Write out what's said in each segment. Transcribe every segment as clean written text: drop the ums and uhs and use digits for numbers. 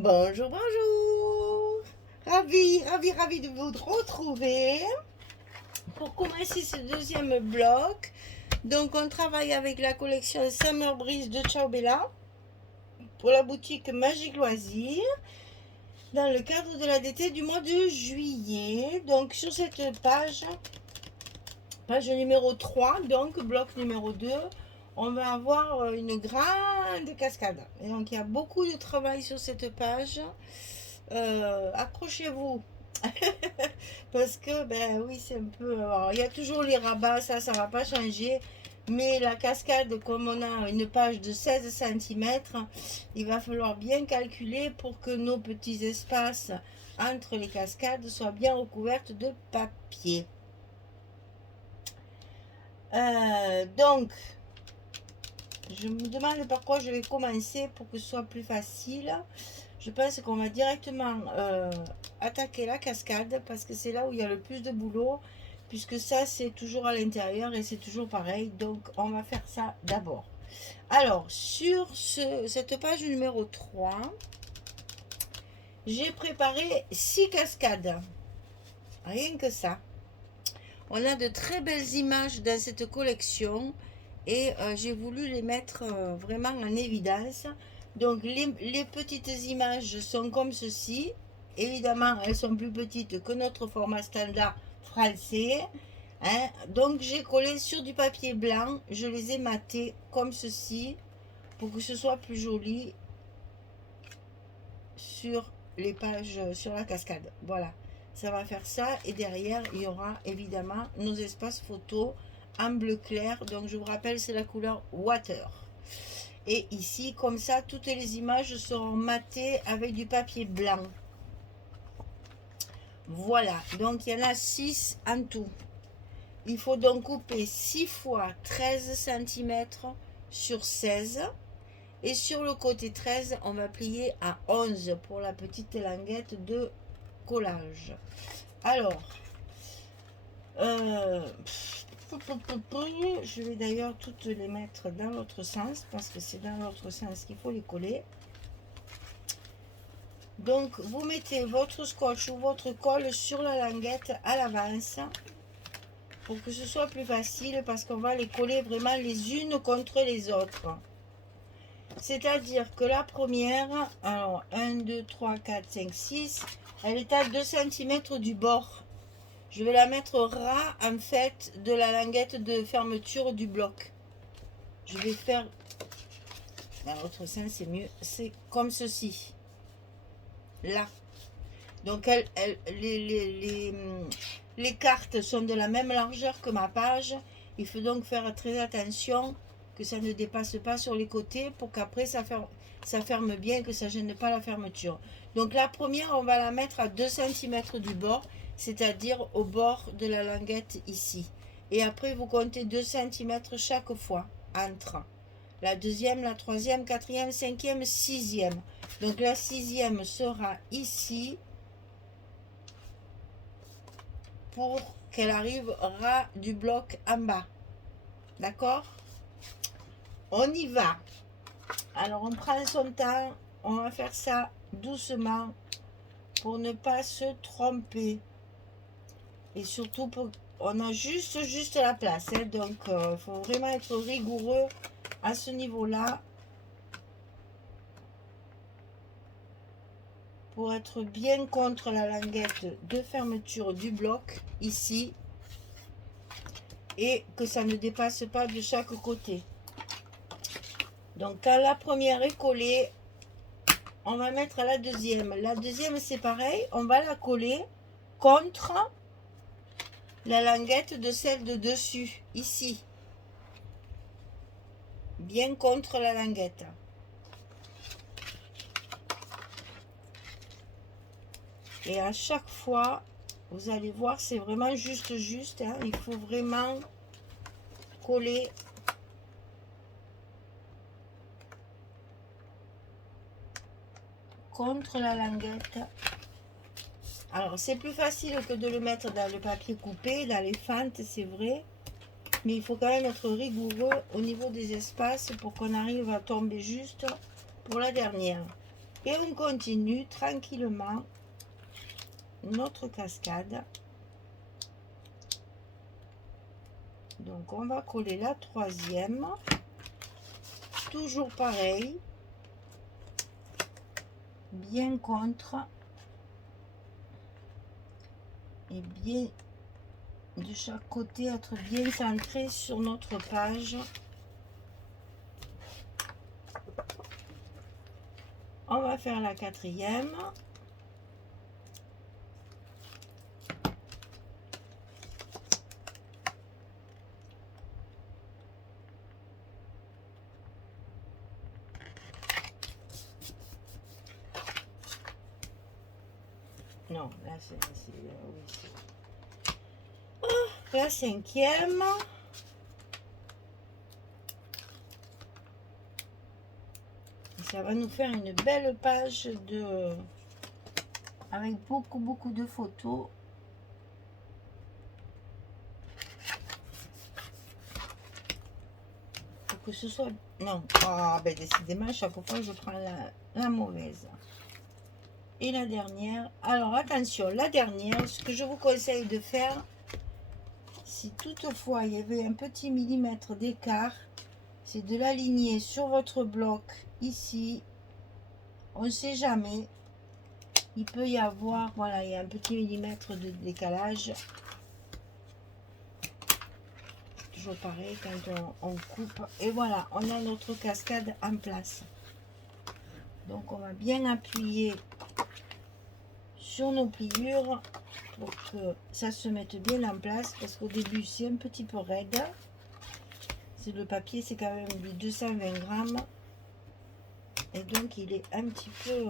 Bonjour, bonjour. Ravi de vous retrouver pour commencer ce deuxième bloc. Donc, on travaille avec la collection Summer Breeze de Ciao Bella pour la boutique Magique Loisirs dans le cadre de la DT du mois de juillet. Donc, sur cette page numéro 3, donc bloc numéro 2, on va avoir une grande cascade. Et donc, il y a beaucoup de travail sur cette page. Accrochez-vous. Parce que, ben oui, c'est un peu. Alors, il y a toujours les rabats, ça va pas changer. Mais la cascade, comme on a une page de 16 cm, il va falloir bien calculer pour que nos petits espaces entre les cascades soient bien recouverts de papier. Donc, je me demande par quoi je vais commencer pour que ce soit plus facile. Je pense qu'on va directement attaquer la cascade parce que c'est là où il y a le plus de boulot, puisque ça c'est toujours à l'intérieur et c'est toujours pareil. Donc on va faire ça d'abord. Alors sur cette page numéro 3, j'ai préparé 6 cascades. Rien que ça. On a de très belles images dans cette collection et j'ai voulu les mettre vraiment en évidence. Donc les petites images sont comme ceci. Évidemment, elles sont plus petites que notre format standard français. Hein. Donc j'ai collé sur du papier blanc. Je les ai matées comme ceci pour que ce soit plus joli sur les pages, sur la cascade. Voilà, ça va faire ça. Et derrière, il y aura évidemment nos espaces photos en bleu clair. Donc je vous rappelle, c'est la couleur Water. Et ici, comme ça, toutes les images seront matées avec du papier blanc. Voilà, donc il y en a 6 en tout. Il faut donc couper 6 fois 13 cm sur 16. Et sur le côté 13, on va plier à 11 pour la petite languette de collage. Alors, je vais d'ailleurs toutes les mettre dans l'autre sens parce que c'est dans l'autre sens qu'il faut les coller. Donc, vous mettez votre scotch ou votre colle sur la languette à l'avance pour que ce soit plus facile parce qu'on va les coller vraiment les unes contre les autres. C'est-à-dire que la première, alors 1, 2, 3, 4, 5, 6, elle est à 2 cm du bord. Je vais la mettre ras en fait de la languette de fermeture du bloc. Je vais faire, dans l'autre sens c'est mieux, c'est comme ceci. Là. Donc les cartes sont de la même largeur que ma page. Il faut donc faire très attention que ça ne dépasse pas sur les côtés pour qu'après ça ferme bien, que ça ne gêne pas la fermeture. Donc la première, on va la mettre à 2 cm du bord, c'est-à-dire au bord de la languette ici. Et après, vous comptez 2 cm chaque fois entre la deuxième, la troisième, quatrième, cinquième, sixième. Donc la sixième sera ici pour qu'elle arrive ras du bloc en bas. D'accord? On y va. Alors on prend son temps, on va faire ça doucement pour ne pas se tromper. Et surtout, on a juste la place. Hein, donc il faut vraiment être rigoureux à ce niveau-là. Pour être bien contre la languette de fermeture du bloc, ici. Et que ça ne dépasse pas de chaque côté. Donc quand la première est collée, on va mettre la deuxième. La deuxième c'est pareil, on va la coller contre la languette de celle de dessus, ici. Bien contre la languette. Et à chaque fois, vous allez voir, c'est vraiment juste. Hein, il faut vraiment coller contre la languette. Alors, c'est plus facile que de le mettre dans le papier coupé, dans les fentes, c'est vrai. Mais il faut quand même être rigoureux au niveau des espaces pour qu'on arrive à tomber juste pour la dernière. Et on continue tranquillement notre cascade. Donc on va coller la troisième, toujours pareil, bien contre et bien de chaque côté, être bien centré sur notre page. On va faire la quatrième. Non, là c'est la cinquième. Et ça va nous faire une belle page avec beaucoup de photos. Pour que ce soit... Non, ah, ben décidément, chaque fois je prends la mauvaise. Et la dernière, alors attention, la dernière, ce que je vous conseille de faire, si toutefois il y avait un petit millimètre d'écart, c'est de l'aligner sur votre bloc ici. On ne sait jamais, il peut y avoir, voilà, il y a un petit millimètre de décalage. Toujours pareil quand on coupe. Et voilà, on a notre cascade en place. Donc on va bien appuyer sur nos pliures pour que ça se mette bien en place, parce qu'au début c'est un petit peu raide. C'est le papier, c'est quand même du 220 grammes et donc il est un petit peu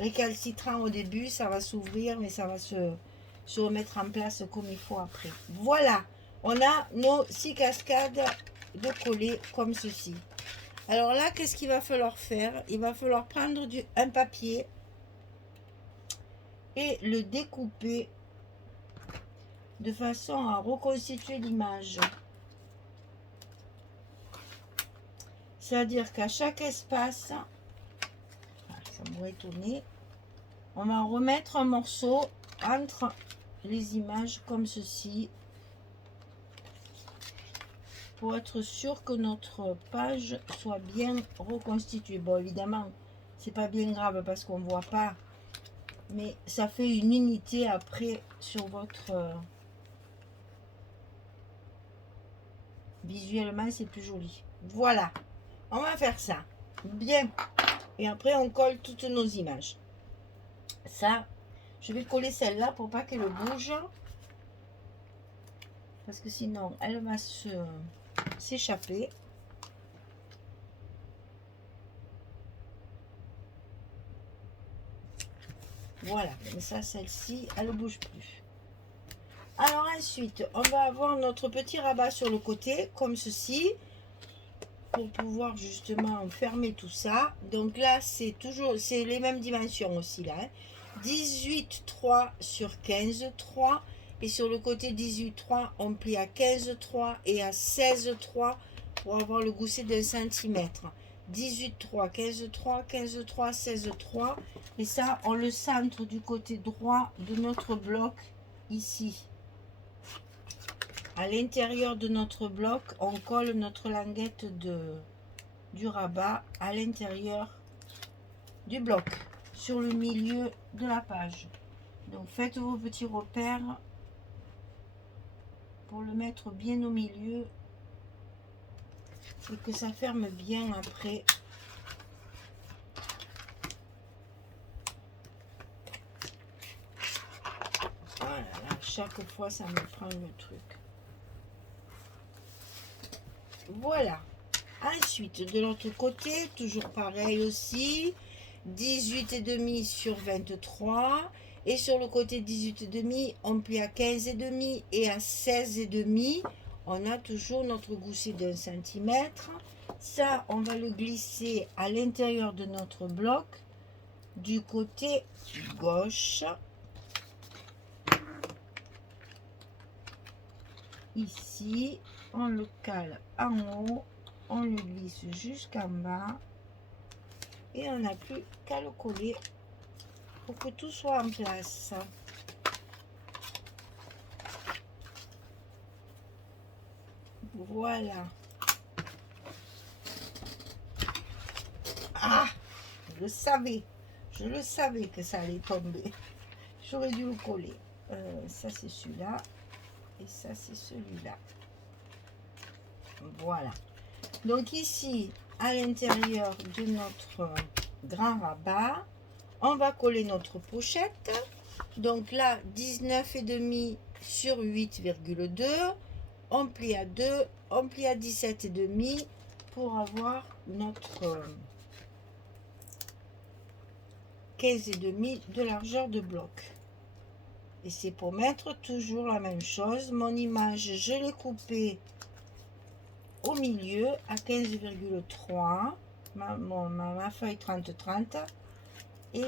récalcitrant au début. Ça va s'ouvrir, mais ça va se remettre en place comme il faut après. Voilà, on a nos 6 cascades de coller comme ceci. Alors là, qu'est-ce qu'il va falloir faire? Il va falloir prendre un papier et le découper de façon à reconstituer l'image. C'est-à-dire qu'à chaque espace, ça m'aurait tourné, on va remettre un morceau entre les images comme ceci pour être sûr que notre page soit bien reconstituée. Bon, évidemment, c'est pas bien grave parce qu'on voit pas, mais ça fait une unité après sur votre visuellement, c'est plus joli. Voilà, on va faire ça bien et après on colle toutes nos images. Ça, je vais coller celle-là pour pas qu'elle bouge, parce que sinon elle va s'échapper. Voilà, mais ça, celle-ci, elle ne bouge plus. Alors ensuite, on va avoir notre petit rabat sur le côté, comme ceci, pour pouvoir justement fermer tout ça. Donc là, c'est toujours, c'est les mêmes dimensions aussi là. 18,3 sur 15,3. Et sur le côté 18,3, on plie à 15,3 et à 16,3 pour avoir le gousset d'un centimètre. 18,3, 15,3, 15,3, 16,3. Et ça, on le centre du côté droit de notre bloc ici. À l'intérieur de notre bloc, on colle notre languette du rabat à l'intérieur du bloc, sur le milieu de la page. Donc faites vos petits repères pour le mettre bien au milieu et que ça ferme bien après. Voilà, là, chaque fois ça me prend le truc. Voilà. Ensuite, de l'autre côté, toujours pareil aussi, 18,5 sur 23. Et sur le côté 18,5, on plie à 15,5 et à 16,5. On a toujours notre gousset d'un centimètre. Ça, on va le glisser à l'intérieur de notre bloc du côté gauche. Ici, on le cale en haut, on le glisse jusqu'en bas. Et on n'a plus qu'à le coller pour que tout soit en place. Voilà. Ah, je le savais que ça allait tomber. J'aurais dû le coller. Ça c'est celui-là et ça c'est celui-là. Voilà. Donc ici, à l'intérieur de notre grand rabat, on va coller notre pochette. Donc là, 19,5 sur 8,2. On plie à 2, on plie à 17,5 pour avoir notre 15,5 de largeur de bloc. Et c'est pour mettre toujours la même chose. Mon image, je l'ai coupée au milieu à 15,3, ma feuille 30-30. Et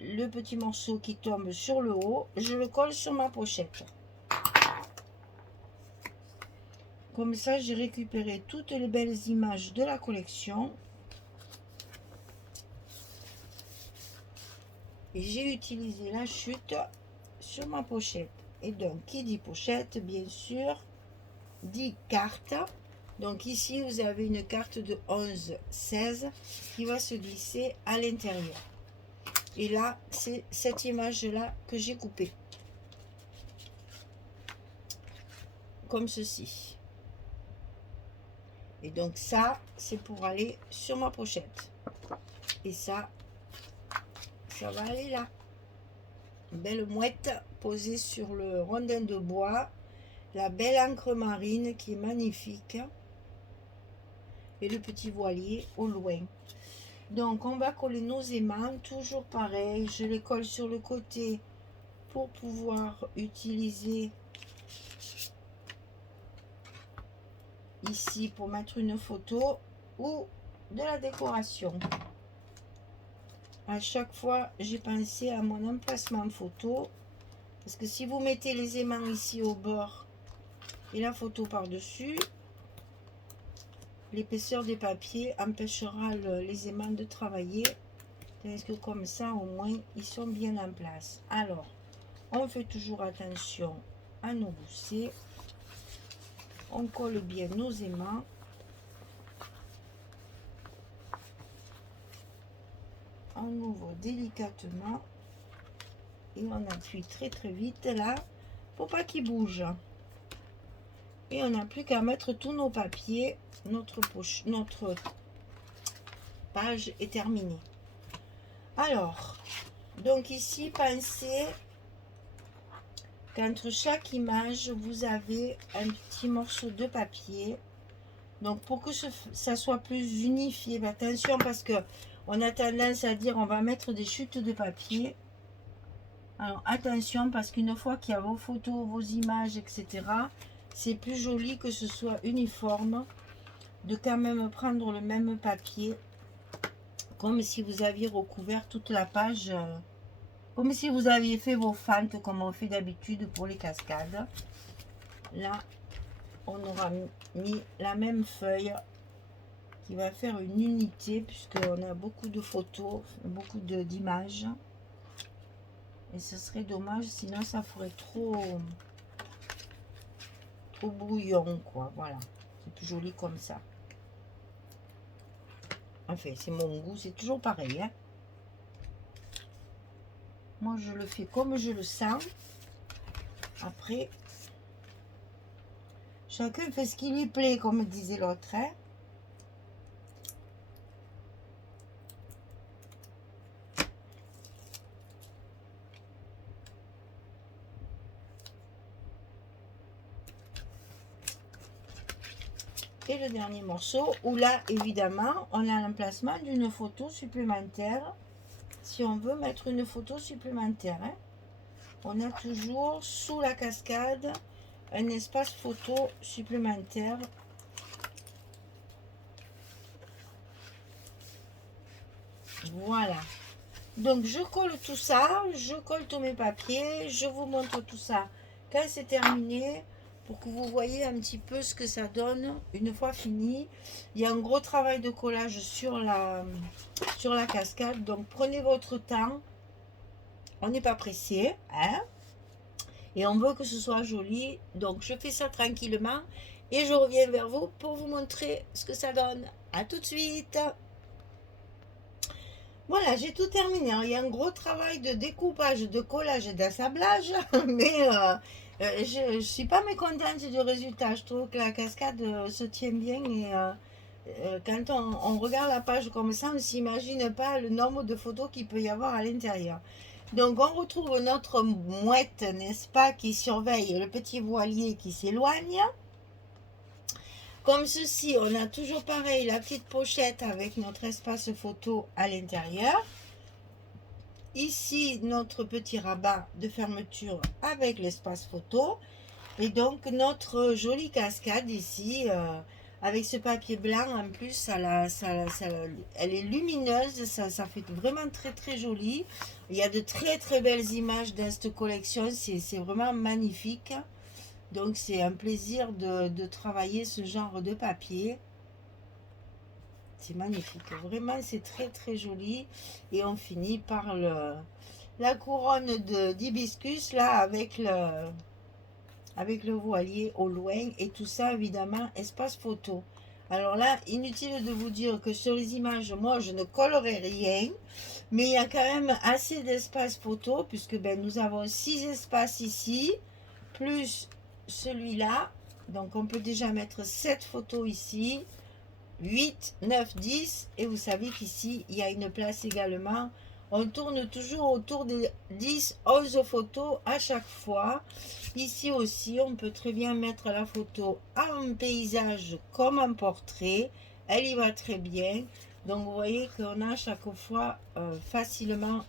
le petit morceau qui tombe sur le haut, je le colle sur ma pochette. Comme ça, j'ai récupéré toutes les belles images de la collection. Et j'ai utilisé la chute sur ma pochette. Et donc, qui dit pochette, bien sûr, dit carte. Donc ici, vous avez une carte de 11-16 qui va se glisser à l'intérieur. Et là, c'est cette image-là que j'ai coupée. Comme ceci. Et donc ça, c'est pour aller sur ma pochette. Et ça va aller là. Une belle mouette posée sur le rondin de bois. La belle encre marine qui est magnifique. Et le petit voilier au loin. Donc on va coller nos aimants, toujours pareil. Je les colle sur le côté pour pouvoir utiliser ici pour mettre une photo ou de la décoration. À chaque fois, j'ai pensé à mon emplacement photo, parce que si vous mettez les aimants ici au bord et la photo par-dessus, l'épaisseur des papiers empêchera les aimants de travailler, tandis que comme ça, au moins, ils sont bien en place. Alors, on fait toujours attention à nos goussets. On colle bien nos aimants. On ouvre délicatement et on appuie très très vite là pour pas qu'il bouge. Et on n'a plus qu'à mettre tous nos papiers. Notre page est terminée. Alors, donc ici, pensez qu'entre chaque image, vous avez un petit morceau de papier. Donc pour que ça soit plus unifié, attention parce que on a tendance à dire on va mettre des chutes de papier. Alors attention parce qu'une fois qu'il y a vos photos, vos images, etc., c'est plus joli que ce soit uniforme, de quand même prendre le même papier, comme si vous aviez recouvert toute la page, comme si vous aviez fait vos fentes comme on fait d'habitude pour les cascades. Là, on aura mis la même feuille qui va faire une unité puisqu'on a beaucoup de photos, beaucoup d'images. Et ce serait dommage, sinon ça ferait trop brouillon, quoi. Voilà, c'est plus joli comme ça. Enfin, c'est mon goût, c'est toujours pareil, hein. Moi, je le fais comme je le sens. Après, chacun fait ce qui lui plaît, comme disait l'autre, hein. Et le dernier morceau, où là, évidemment, on a l'emplacement d'une photo supplémentaire. Si on veut mettre une photo supplémentaire, hein. On a toujours sous la cascade un espace photo supplémentaire. Voilà. Donc, je colle tout ça, je colle tous mes papiers, je vous montre tout ça quand c'est terminé pour que vous voyez un petit peu ce que ça donne une fois fini. Il y a un gros travail de collage sur la cascade, donc prenez votre temps. On n'est pas pressé, hein, et on veut que ce soit joli, donc je fais ça tranquillement et je reviens vers vous pour vous montrer ce que ça donne. À tout de suite. Voilà, j'ai tout terminé. Il y a un gros travail de découpage, de collage et d'assemblage, mais je ne suis pas mécontente du résultat. Je trouve que la cascade se tient bien et quand on regarde la page comme ça, on ne s'imagine pas le nombre de photos qu'il peut y avoir à l'intérieur. Donc on retrouve notre mouette, n'est-ce pas, qui surveille le petit voilier qui s'éloigne. Comme ceci, on a toujours pareil la petite pochette avec notre espace photo à l'intérieur. Ici, notre petit rabat de fermeture avec l'espace photo. Et donc, notre jolie cascade ici, avec ce papier blanc, en plus, elle est lumineuse, ça fait vraiment très très joli. Il y a de très très belles images dans cette collection, c'est vraiment magnifique. Donc, c'est un plaisir de travailler ce genre de papier. C'est magnifique, vraiment, c'est très très joli. Et on finit par la couronne d'hibiscus, là, avec le voilier au loin. Et tout ça, évidemment, espace photo. Alors là, inutile de vous dire que sur les images, moi, je ne collerai rien. Mais il y a quand même assez d'espace photo, puisque ben, nous avons 6 espaces ici, plus celui-là. Donc, on peut déjà mettre 7 photos ici. 8, 9, 10. Et vous savez qu'ici, il y a une place également. On tourne toujours autour des 10, 11 photos à chaque fois. Ici aussi, on peut très bien mettre la photo en paysage comme en portrait. Elle y va très bien. Donc, vous voyez qu'on a chaque fois facilement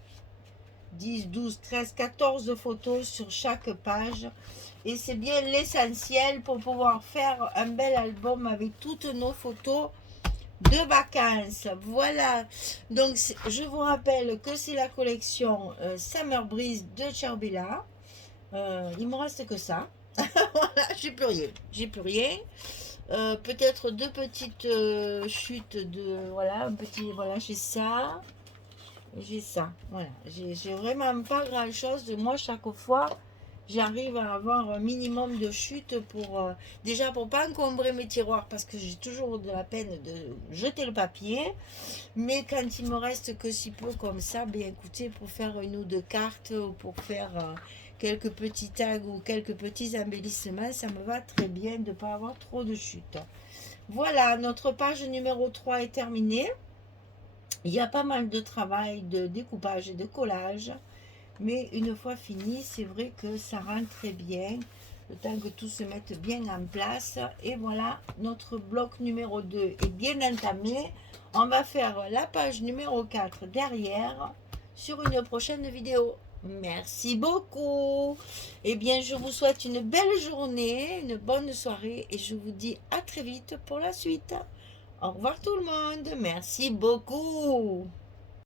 10, 12, 13, 14 photos sur chaque page. Et c'est bien l'essentiel pour pouvoir faire un bel album avec toutes nos photos de vacances. Voilà, donc je vous rappelle que c'est la collection Summer Breeze de Cherubella. Il me reste que ça. Voilà, j'ai plus rien, peut-être deux petites chutes de, voilà, un petit, voilà, j'ai ça, voilà, j'ai vraiment pas grand chose. Moi, chaque fois j'arrive à avoir un minimum de chute pour déjà pour pas encombrer mes tiroirs, parce que j'ai toujours de la peine de jeter le papier. Mais quand il me reste que si peu comme ça, bien écoutez, pour faire une ou deux cartes ou pour faire quelques petits tags ou quelques petits embellissements, ça me va très bien de ne pas avoir trop de chute. Voilà, notre page numéro 3 est terminée. Il y a pas mal de travail de découpage et de collage. Mais une fois fini, c'est vrai que ça rend très bien, le temps que tout se mette bien en place. Et voilà, notre bloc numéro 2 est bien entamé. On va faire la page numéro 4 derrière sur une prochaine vidéo. Merci beaucoup. Eh bien, je vous souhaite une belle journée, une bonne soirée et je vous dis à très vite pour la suite. Au revoir tout le monde. Merci beaucoup.